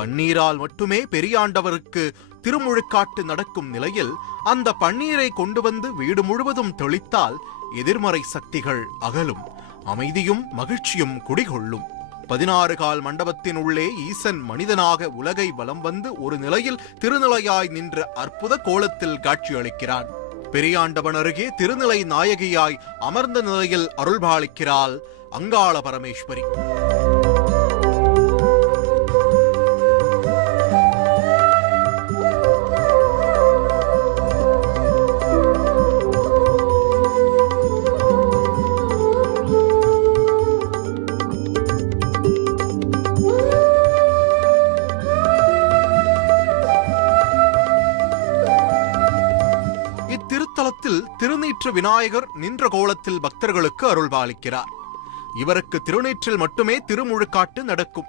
பன்னீரால் மட்டுமே பெரியாண்டவருக்கு திருமுழுக்காட்டு நடக்கும் நிலையில் அந்த பன்னீரை கொண்டு வந்து வீடு முழுவதும் தெளித்தால் எதிர்மறை சக்திகள் அகலும், அமைதியும் மகிழ்ச்சியும் குடிகொள்ளும். 16 கால் மண்டபத்தின் உள்ளே ஈசன் மனிதனாக உலகை வலம் வந்து ஒரு நிலையில் திருநிலையாய் நின்ற அற்புத கோலத்தில் காட்சியளிக்கிறான். பெரியாண்டவன் அருகே திருநிலை நாயகியாய் அமர்ந்த நிலையில் அருள்பாலிக்கிறாள் அங்காள பரமேஸ்வரி. இத்திருத்தலத்தில் திருநீற்று விநாயகர் நின்ற கோலத்தில் பக்தர்களுக்கு அருள்பாலிக்கிறார். இவருக்கு திருநீற்றில் மட்டுமே திருமுழுக்காட்டு நடக்கும்.